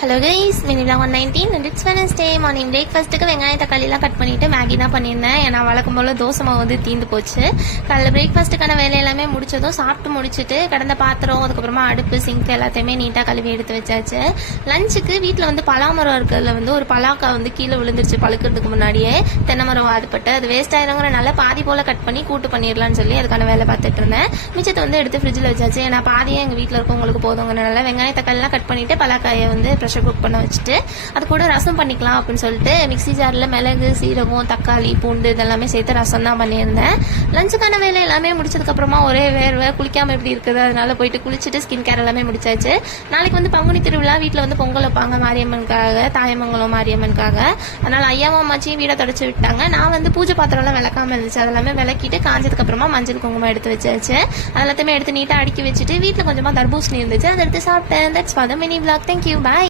Hello guys, mini vlog 119 and it's Wednesday morning. பிரேக்ஃபாஸ்ட்டுக்கு வெங்காயம் தக்காளிலாம் கட் பண்ணிவிட்டு மேகி தான் பண்ணியிருந்தேன். ஏன்னா வழக்கம் போல் தோசை மாவு வந்து தீந்து போச்சு. காலையில் பிரேக்ஃபாஸ்ட்டுக்கான வேலை எல்லாமே முடிச்சதும் சாப்பிட்டு முடிச்சுட்டு கடந்த பாத்திரம், அதுக்கப்புறமா அடுப்பு, சிங்க் எல்லாத்தையுமே நீட்டாக கழுவி எடுத்து வச்சாச்சு. லஞ்சுக்கு வீட்டில் வந்து பலாமரம் இருக்கிறதுல வந்து ஒரு பலாக்கா வந்து கீழே விழுந்துருச்சு பழுக்கிறதுக்கு முன்னாடியே. தென்னை மரம் வாதுப்பட்டு அது வேஸ்ட் ஆயிருங்கிறனால பாதி போல் கட் பண்ணி கூட்டு பண்ணிடலான்னு சொல்லி அதுக்கான வேலை பார்த்துட்டு இருந்தேன். மிச்சத்தை வந்து எடுத்து ஃப்ரிட்ஜில் வச்சாச்சு. ஏன்னா பாதியே எங்கள் வீட்டில் இருக்கவங்களுக்கு போதுங்கிறனால வெங்காயம் தக்காளிலாம் கட் பண்ணிவிட்டு பலாக்காயை வந்து ப்ரெஷர் குக் பண்ண வச்சுட்டு அது கூட ரசம் பண்ணிக்கலாம் அப்படின்னு சொல்லிட்டு மிக்ஸி ஜாரில் மிளகு, சீரகம், தக்காளி, பூண்டு இதெல்லாமே சேர்த்து ரசம் தான் பண்ணியிருந்தேன். லஞ்சுக்கான வேலை எல்லாமே முடிச்சதுக்கப்புறமா ஒரே வேர்வை, குளிக்காமல் எப்படி இருக்குது, அதனால போயிட்டு குளிச்சுட்டு ஸ்கின் கேர் எல்லாமே முடிச்சாச்சு. நாளைக்கு வந்து பங்குனி திருவிழா, வீட்டில் வந்து பொங்கல் வைப்பாங்க மாரியம்மனுக்காக, தாயமங்கலம் மாரியம்மனுக்காக. அதனால ஐயாவும் அம்மாச்சியும் வீடை தொடச்சி விட்டாங்க. நான் வந்து பூஜை பாத்திரம்லாம் விளக்காமல் இருந்துச்சு, அதெல்லாமே விளக்கிட்டு காஞ்சதுக்கப்புறமா மஞ்சள் குங்குமம் எடுத்து வச்சாச்சு. அதெல்லாத்தையுமே எடுத்து நீட்டாக அடுக்கி வச்சுட்டு வீட்டில் கொஞ்சமாக தர்பூசணி இருந்துச்சு, அதை எடுத்து சாப்பிட்டேன். That's for the mini vlog. Thank you. Bye.